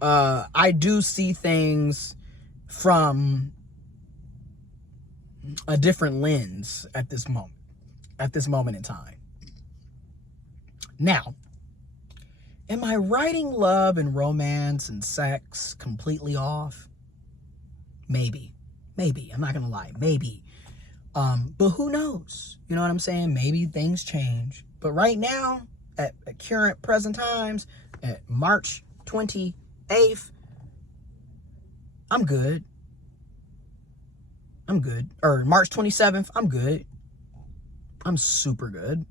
I do see things from a different lens at this moment in time. Now, am I writing love and romance and sex completely off? Maybe. I'm not gonna lie, maybe. But who knows? You know what I'm saying? Maybe things change. But right now, at current present times, at March 28th, I'm good. Or March 27th, I'm good. I'm super good.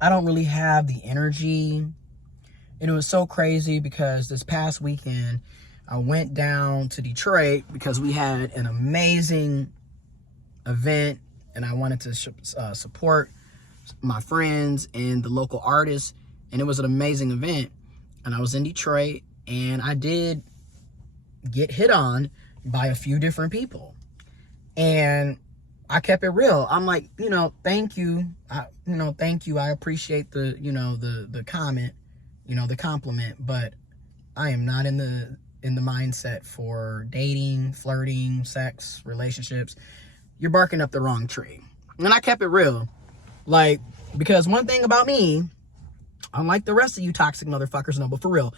I don't really have the energy. And it was so crazy because this past weekend, I went down to Detroit because we had an amazing event and I wanted to support my friends and the local artists. And it was an amazing event. And I was in Detroit and I did get hit on by a few different people. And I kept it real. I'm like, thank you. Thank you. I appreciate the, the comment, the compliment, but I am not in the mindset for dating, flirting, sex, relationships. You're barking up the wrong tree. And I kept it real. Like, because one thing about me, unlike the rest of you toxic motherfuckers, no, but for real,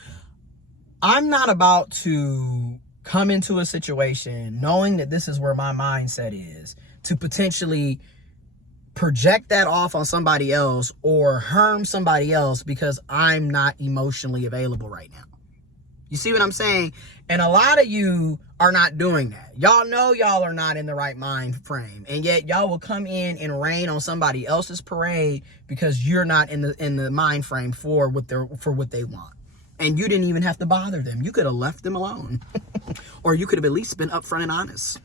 I'm not about to come into a situation knowing that this is where my mindset is to potentially project that off on somebody else or harm somebody else because I'm not emotionally available right now. You see what I'm saying? And a lot of you are not doing that. Y'all know y'all are not in the right mind frame, and yet y'all will come in and rain on somebody else's parade because you're not in the mind frame for what they want. And you didn't even have to bother them. You could have left them alone. Or you could have at least been upfront and honest.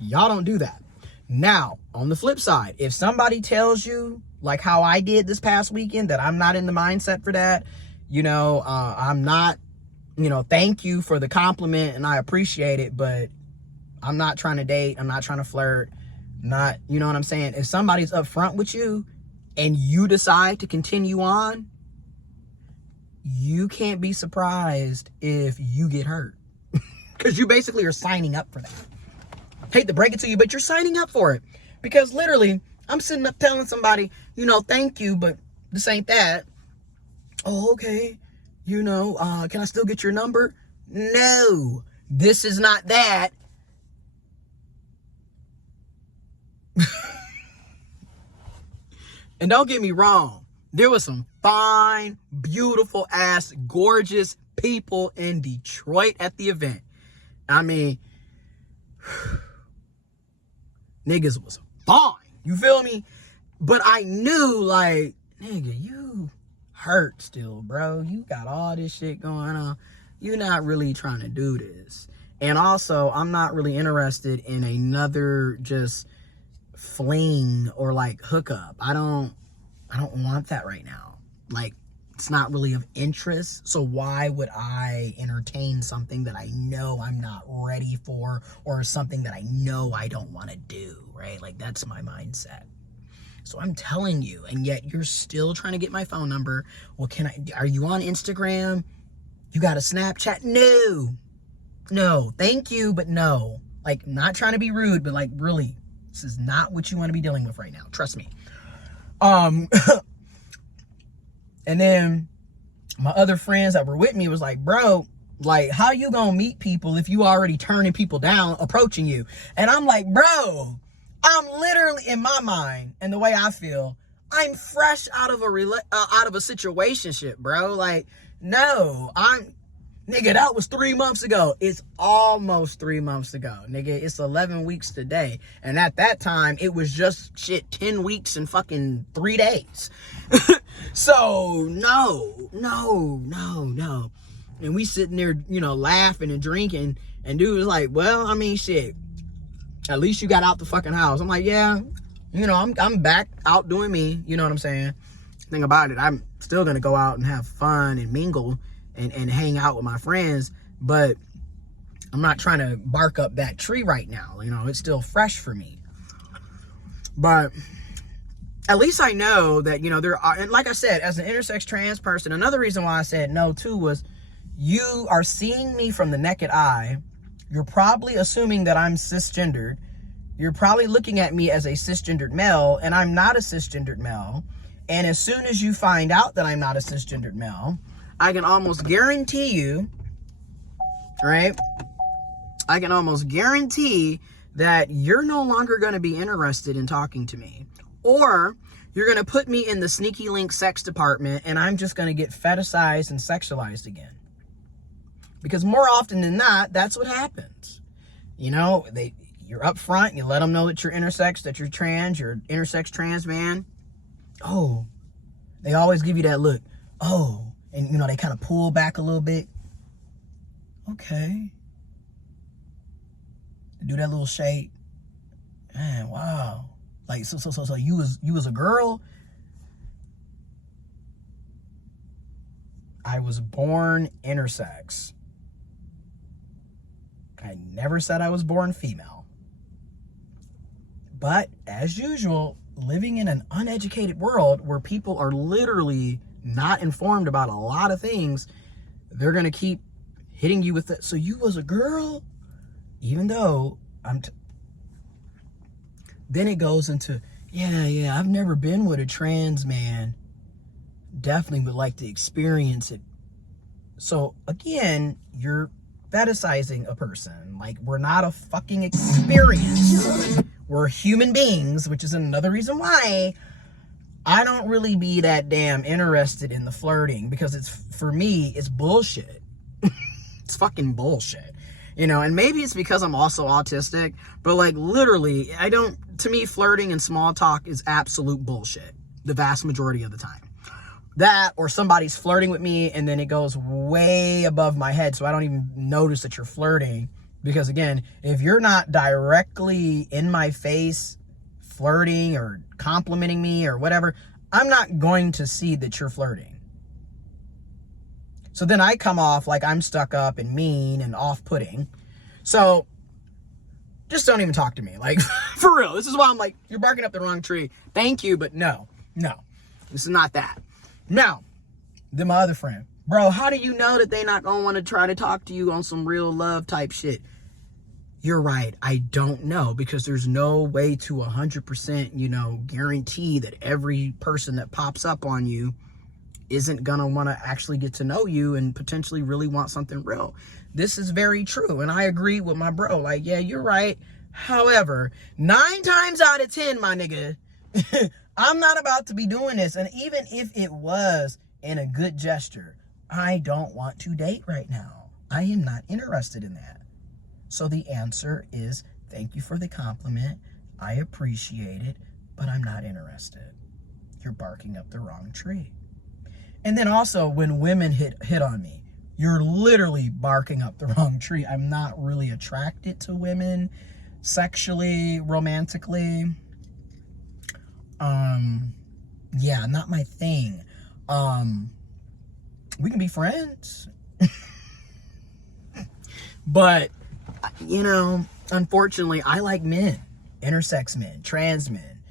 Y'all don't do that. Now, on the flip side, if somebody tells you, like how I did this past weekend, that I'm not in the mindset for that, I'm not, thank you for the compliment and I appreciate it, but I'm not trying to date. I'm not trying to flirt. Not, you know what I'm saying? If somebody's upfront with you and you decide to continue on, you can't be surprised if you get hurt. Because you basically are signing up for that. Hate to break it to you, but you're signing up for it. Because literally, I'm sitting up telling somebody, thank you, but this ain't that. Oh, okay. Can I still get your number? No, this is not that. And don't get me wrong. There was some fine, beautiful ass, gorgeous people in Detroit at the event. I mean, niggas was fine. You feel me? But I knew, like, nigga, you hurt still, bro. You got all this shit going on. You're not really trying to do this. And also, I'm not really interested in another just fling or like hookup. I don't want that right now. Like, it's not really of interest. So why would I entertain something that I know I'm not ready for, or something that I know I don't want to do, right? Like, that's my mindset. So I'm telling you, and yet you're still trying to get my phone number. Well, are you on Instagram? You got a Snapchat? No, thank you, but no. Like, not trying to be rude, but like, really, this is not what you want to be dealing with right now. Trust me. And then my other friends that were with me was like, bro, like, how you gonna meet people if you already turning people down, approaching you? And I'm like, bro, I'm literally, in my mind and the way I feel, I'm fresh out of a situationship, bro. Like, no, nigga, that was 3 months ago. It's almost 3 months ago, nigga. It's 11 weeks today. And at that time, it was just 10 weeks and fucking 3 days. So, no. And we sitting there, laughing and drinking. And dude was like, well, I mean, shit, at least you got out the fucking house. I'm like, yeah, I'm back out doing me. You know what I'm saying? Thing about it, I'm still going to go out and have fun and mingle and hang out with my friends, but I'm not trying to bark up that tree right now. It's still fresh for me. But at least I know that, there are, and like I said, as an intersex trans person, another reason why I said no too was, you are seeing me from the naked eye. You're probably assuming that I'm cisgendered. You're probably looking at me as a cisgendered male, and I'm not a cisgendered male. And as soon as you find out that I'm not a cisgendered male, I can almost guarantee you, right? I can almost guarantee that you're no longer going to be interested in talking to me. Or you're going to put me in the sneaky link sex department, and I'm just going to get fetishized and sexualized again. Because more often than not, that's what happens. You know, you're up front, you let them know that you're intersex, that you're trans, you're intersex trans man. Oh, they always give you that look. Oh, and you know, they kind of pull back a little bit. Okay. Do that little shake. Man, wow. Like, so you was a girl? I was born intersex. I never said I was born female. But, as usual, living in an uneducated world where people are literally not informed about a lot of things, they're going to keep hitting you with it. So you was a girl? Even though then it goes into, yeah, I've never been with a trans man. Definitely would like to experience it. So, again, you're fetishizing a person. Like, we're not a fucking experience. We're human beings, which is another reason why I don't really be that damn interested in the flirting, because for me, it's bullshit. It's fucking bullshit. You know, and maybe it's because I'm also autistic, but like literally, to me, flirting and small talk is absolute bullshit the vast majority of the time. That, or somebody's flirting with me and then it goes way above my head, so I don't even notice that you're flirting. Because again, if you're not directly in my face flirting or complimenting me or whatever, I'm not going to see that you're flirting. So then I come off like I'm stuck up and mean and off-putting. So just don't even talk to me. Like, for real. This is why I'm like, you're barking up the wrong tree. Thank you, but no. This is not that. Now, then my other friend. Bro, how do you know that they not going to want to try to talk to you on some real love type shit? You're right. I don't know, because there's no way to 100%, guarantee that every person that pops up on you isn't gonna want to actually get to know you and potentially really want something real. This is very true, and I agree with my bro. Like, yeah, you're right. However, 9 times out of 10, my nigga, I'm not about to be doing this. And even if it was in a good gesture, I don't want to date right now. I am not interested in that. So the answer is, thank you for the compliment. I appreciate it, but I'm not interested. You're barking up the wrong tree. And then also, when women hit on me, you're literally barking up the wrong tree. I'm not really attracted to women sexually, romantically. Yeah, not my thing. We can be friends. But, unfortunately, I like men, intersex men, trans men,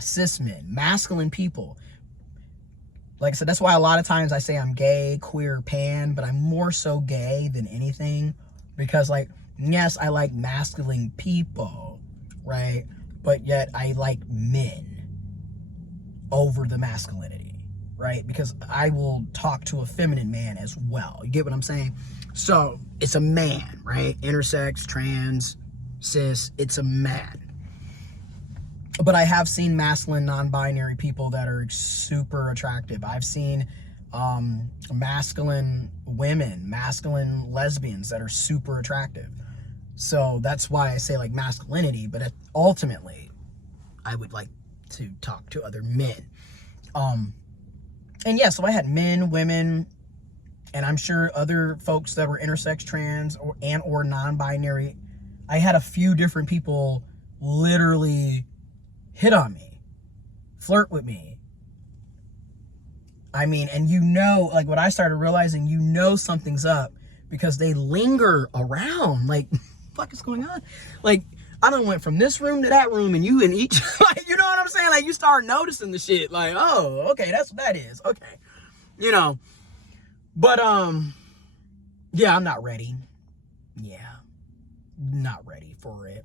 cis men, masculine people. Like I said, that's why a lot of times I say I'm gay, queer, pan, but I'm more so gay than anything. Because, yes, I like masculine people, right? But yet I like men over the masculinity, right? Because I will talk to a feminine man as well. You get what I'm saying? So, it's a man, right? Intersex, trans, cis, it's a man. But I have seen masculine, non-binary people that are super attractive. I've seen masculine women, masculine lesbians that are super attractive. So that's why I say masculinity, but ultimately, I would like to talk to other men. And yeah, so I had men, women, and I'm sure other folks that were intersex, trans, or non-binary. I had a few different people literally hit on me, flirt with me. I mean, and what I started realizing, something's up because they linger around. Like, what the fuck is going on? Like, I done went from this room to that room and you in each, you know what I'm saying? Like, you start noticing the shit. Like, oh, okay, that's what that is. Okay. But, Yeah, I'm not ready. Yeah, not ready for it.